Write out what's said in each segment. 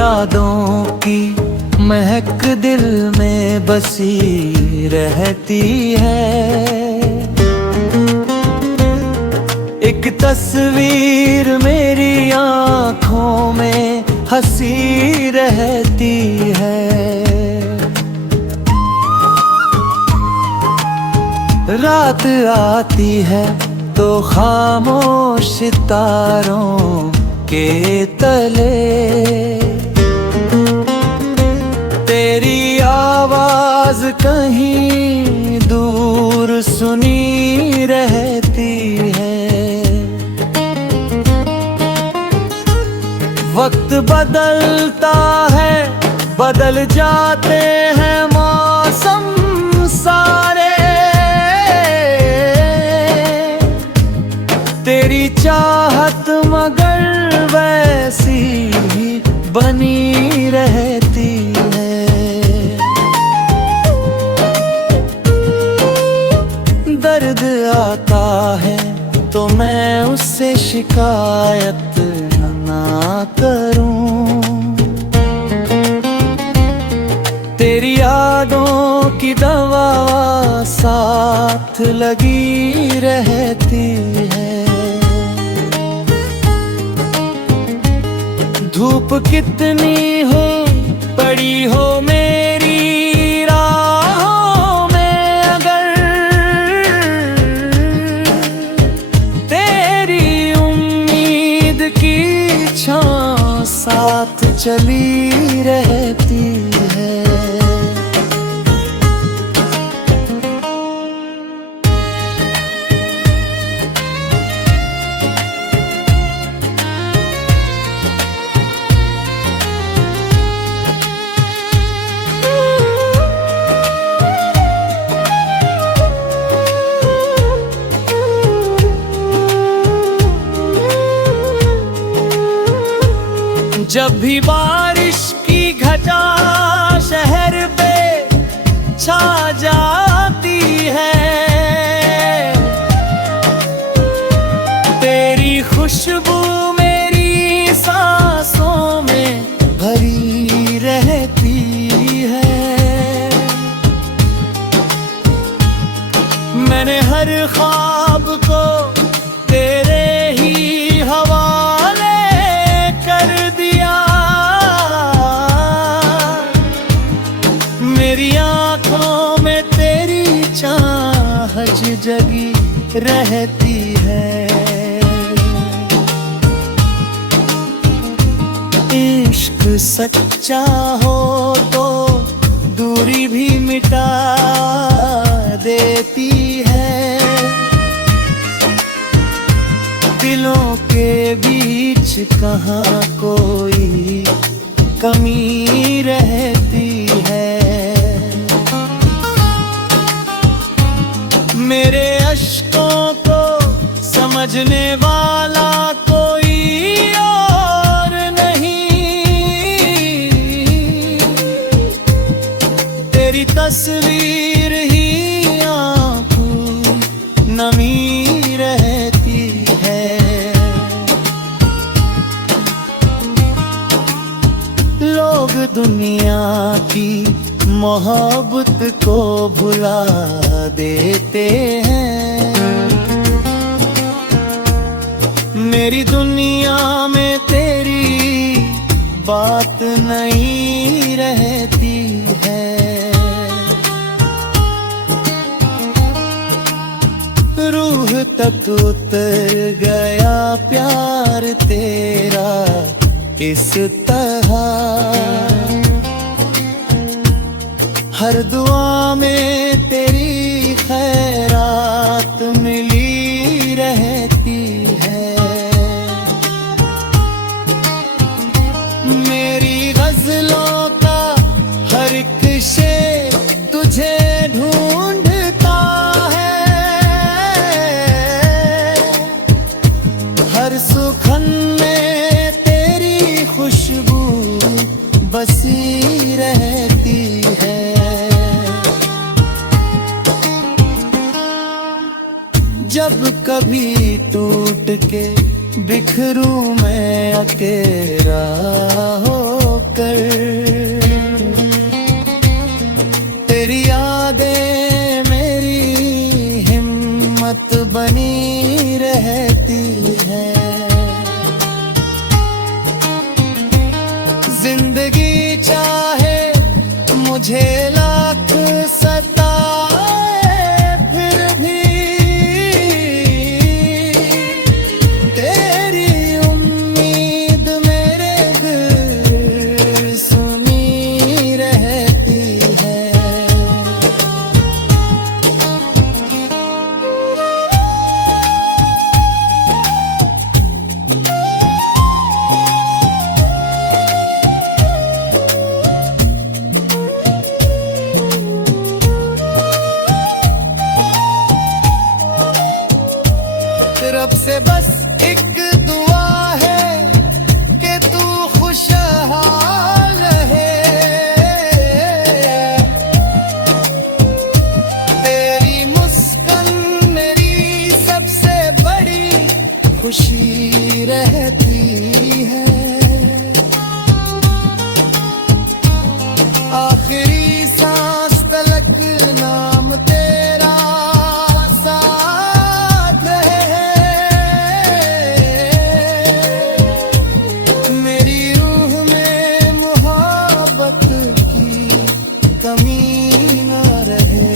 यादों की महक दिल में बसी रहती है। एक तस्वीर मेरी आँखों में हंसी रहती है। रात आती है तो खामोश सितारों के तले तेरी आवाज कहीं दूर सुनी रहती है। वक्त बदलता है, बदल जाते हैं मौसम सारे, तेरी चाहत मगर वैसी ही बनी रहती है। दर्द आता है तो मैं उससे शिकायत ना करूं, तेरी यादों की दवा साथ लगी रहती है। धूप कितनी हो पड़ी हो मेरी राहों में, अगर तेरी उम्मीद की छाँव साथ चली रहती है। जब भी बारिश की घटा शहर पे छा जाती है, तेरी खुशबू मेरी सांसों में भरी रहती है। मैंने हर ख्वाब को तेरे ही हवाले कर दिया, मेरी आँखों में तेरी चाहत जगी रहती है। इश्क सच्चा हो तो दूरी भी मिटा देती है। दिलों के बीच कहाँ कोई कमी रहती है। मेरे अश्कों को समझने वाला कोई और नहीं, तेरी तस्वीर ही आँखों नमी रहती है। लोग दुनिया की मोहब्बत को भुला देते हैं, मेरी दुनिया में तेरी बात नहीं रहती है। रूह तक उतर गया प्यार तेरा इस तरह, हर दुआ में तेरी खैरात मिली रहती है। मेरी गजलों का हर एक शेर तुझे ढूंढता है, हर सुखन में तेरी खुशबू बसी रहती है। जब कभी टूट के बिखरूं मैं अकेला हो जिंदगी चाहे मुझे लाख सताए, फिर भी तेरी उम्मीद मेरे दिल सुनी रहती है। रब से बस एक दुआ है कि तू खुशहाल रहे, तेरी मुस्कान मेरी सबसे बड़ी खुशी रहती है। आखिरी सांस तलक नाम तेरा साथ है, मेरी रूह में मोहब्बत की कमी न रहे।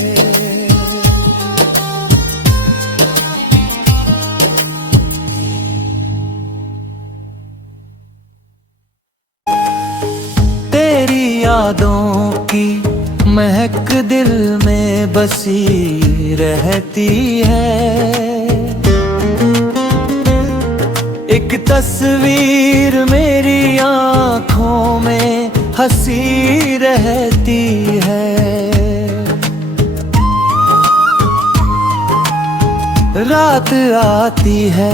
तेरी यादों की महक दिल में बसी रहती है, एक तस्वीर मेरी आँखों में हंसी रहती है। रात आती है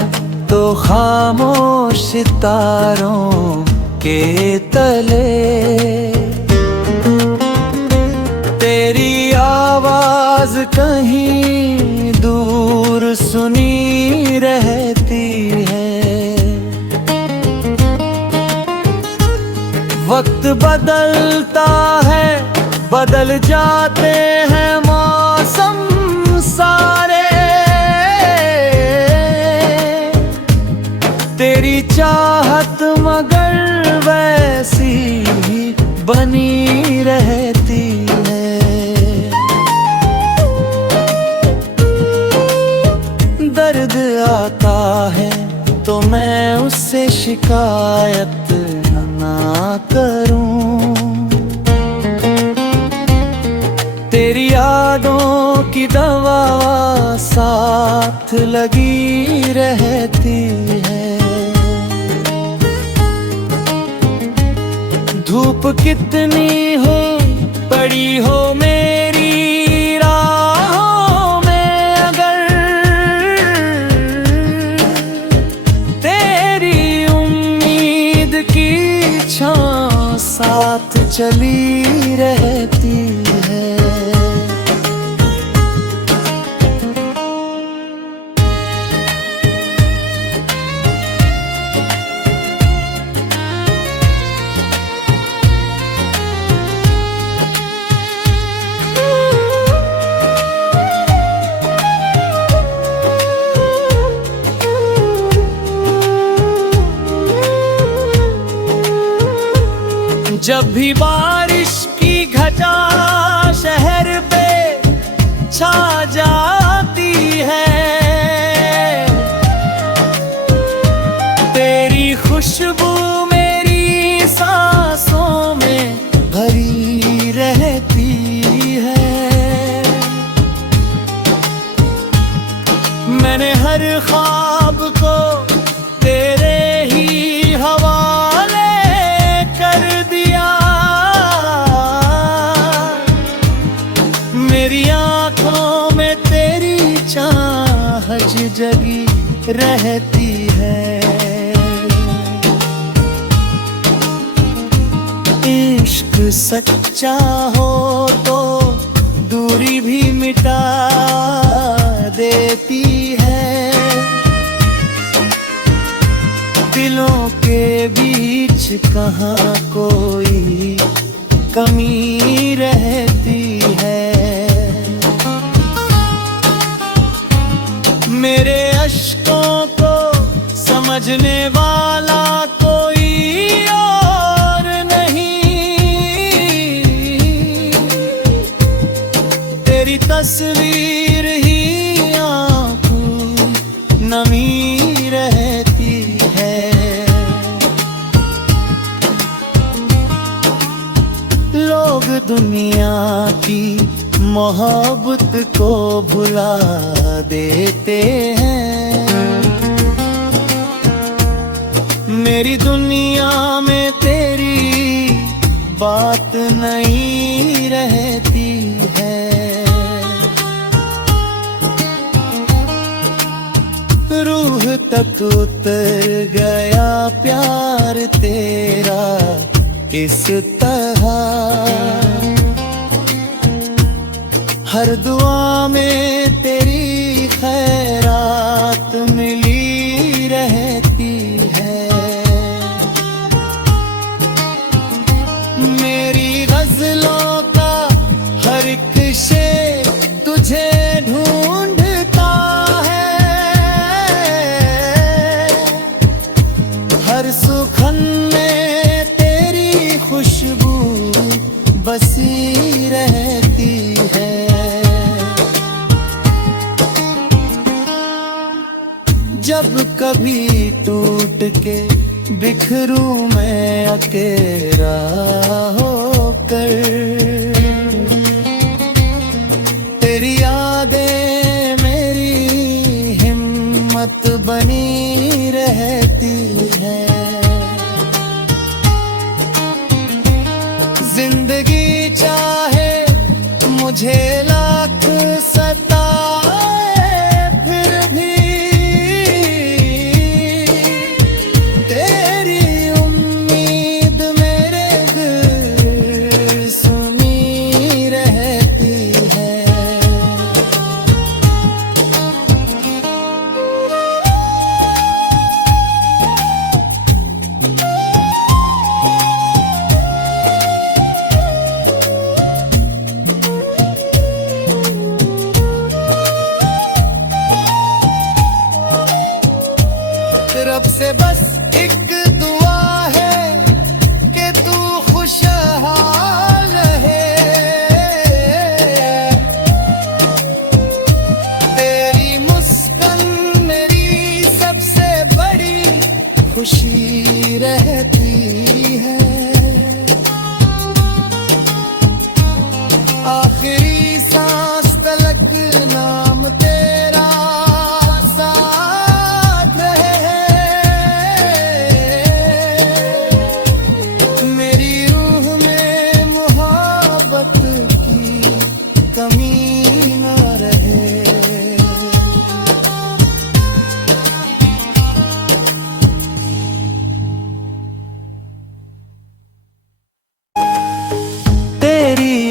तो खामोश सितारों के तले तेरी आवाज कहीं दूर सुनी रहती है। वक्त बदलता है, बदल जाते हैं मौसम सारे, तेरी चाहत मगर वैसी ही बनी रहती है। दर्द आता है तो मैं उससे शिकायत ना करूं, तेरी यादों की दवा साथ लगी रहती है। धूप कितनी हो पड़ी हो मेरी राहों में, अगर तेरी उम्मीद की छाँव साथ चली रहती है। जब भी बारिश की घटा शहर पे छा जाती है, तेरी खुशबू मेरी सांसों में भरी रहती है। मैंने हर ख्वाब को तेरे ही हवाले कर दिया, मेरी आँखों में तेरी चाहत जगी रहती है। इश्क सच्चा हो तो दूरी भी मिटा देती है, दिलों के बीच कहाँ कोई कमी रहती है। मेरे अश्कों को समझने वाला कोई और नहीं, दुनिया की मोहब्बत को भुला देते हैं। मेरी दुनिया में तेरी बात नहीं रहती है। रूह तक उतर गया प्यार तेरा इस तरह। हर दुआ में तेरी खैरात मिली रहती है। मेरी गजलों का हर एक शेर तुझे ढूंढता है। हर सुखन में तेरी खुशबू बसी रहती है। जब कभी टूट के बिखरूं मैं अकेला होकर, तेरी यादें मेरी हिम्मत बनी रहती है। जिंदगी चाहे मुझे लाख सताए, फिर भी तेरी उम्मीद मेरे दिल सुनी रहती है। रब से बस एक दुआ है कि तू खुशहाल रहे। तेरी मुस्कान मेरी सबसे बड़ी खुशी रहती है। आखिरी सांस तलक नाम तेरा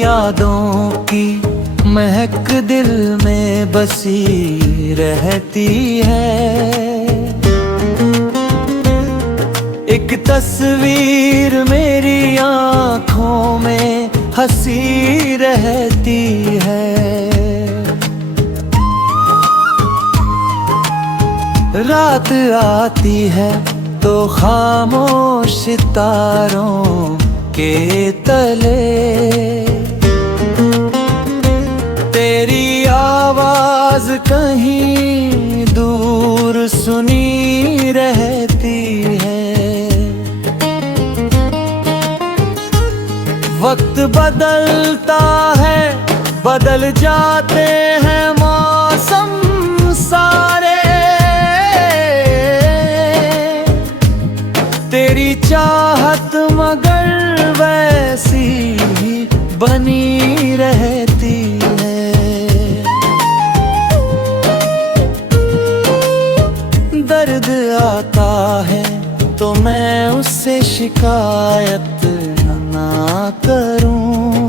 यादों की महक दिल में बसी रहती है। एक तस्वीर मेरी आँखों में हंसी रहती है। रात आती है तो खामोश सितारों के तले तेरी आवाज कहीं दूर सुनी रहती है। वक्त बदलता है, बदल जाते हैं मौसम सारे। तेरी चाहत मगर वैसी ही बनी रहती है। दर्द आता है तो मैं उससे शिकायत ना करूं।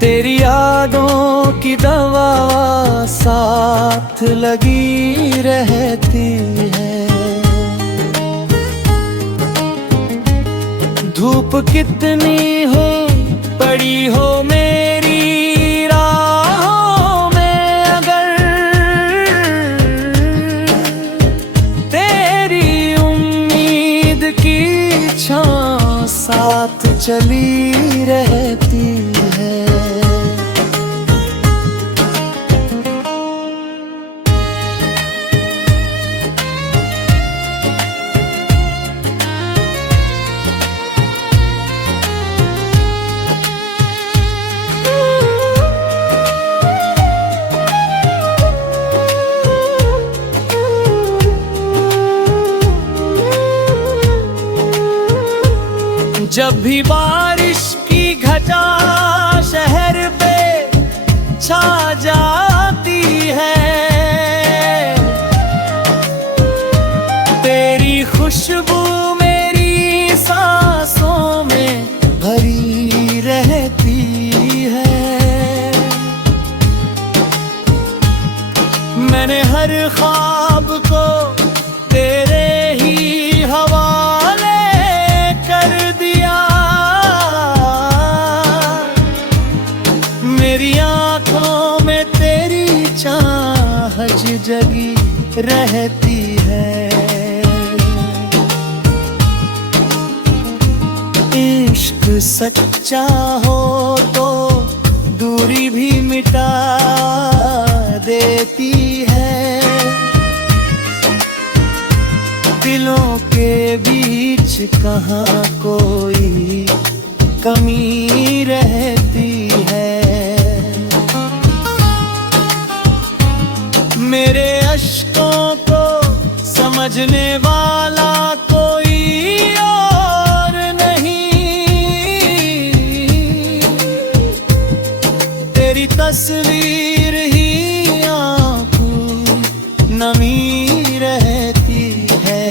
तेरी यादों की दवा साथ लगी रहती है। धूप कितनी हो पड़ी हो मेरी राहों में, अगर तेरी उम्मीद की छाँव साथ चली रहती है। जब भी बारिश की घटा शहर पे छा जाती है, तेरी खुशबू मेरी सांसों में भरी रहती है। मैंने हर ख्वाब को तेरे ही हवाले कर दिया, मेरी आंखों में तेरी चाहत जगी रहती है। इश्क सच्चा हो तो दूरी भी मिटा देती है, दिलों के बीच कहाँ कोई कमी रहती है। मेरे अश्कों को समझने वाला कोई और नहीं, तेरी तस्वीर ही आंखों नमी रहती है।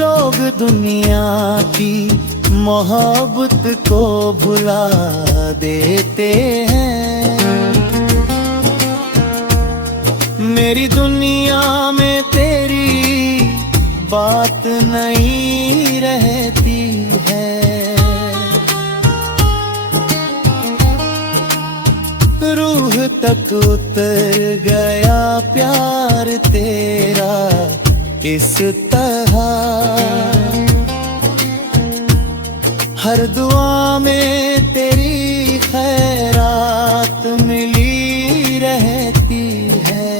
लोग दुनिया की मोहब्बत को भुला देते हैं, मेरी दुनिया में तेरी बात नहीं रहती है। रूह तक उतर गया प्यार तेरा इस तरह, हर दुआ में तेरी खैरात मिली रहती है।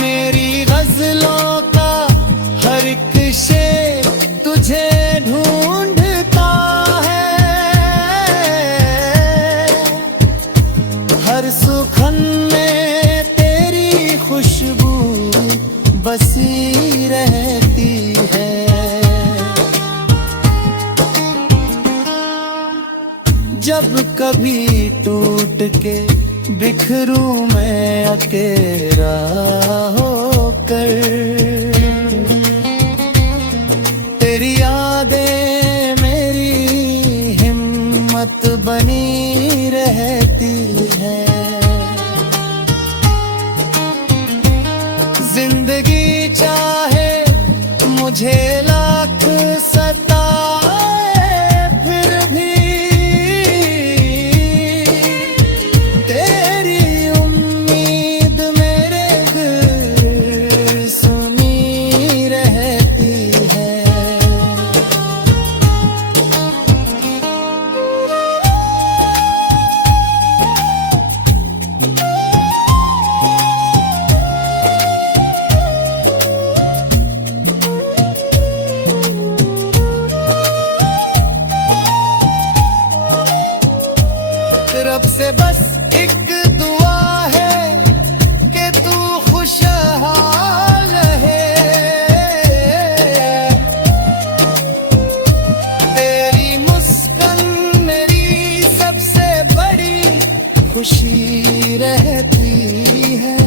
मेरी गजलों का हर एक शेर तुझे ढूंढता है, हर सुखन में तेरी खुशबू बसी रहती है। जब कभी टूट के बिखरूं मैं अकेला होकर, तेरी यादें मेरी हिम्मत बनी रहती है। जिंदगी चाहे मुझे लाख सताए, फिर भी तेरी उम्मीद मेरे दिल सुनी रहती है। रब से बस एक दुआ है कि तू खुशहाल रहे, तेरी मुस्कान मेरी सबसे बड़ी खुशी रहती है।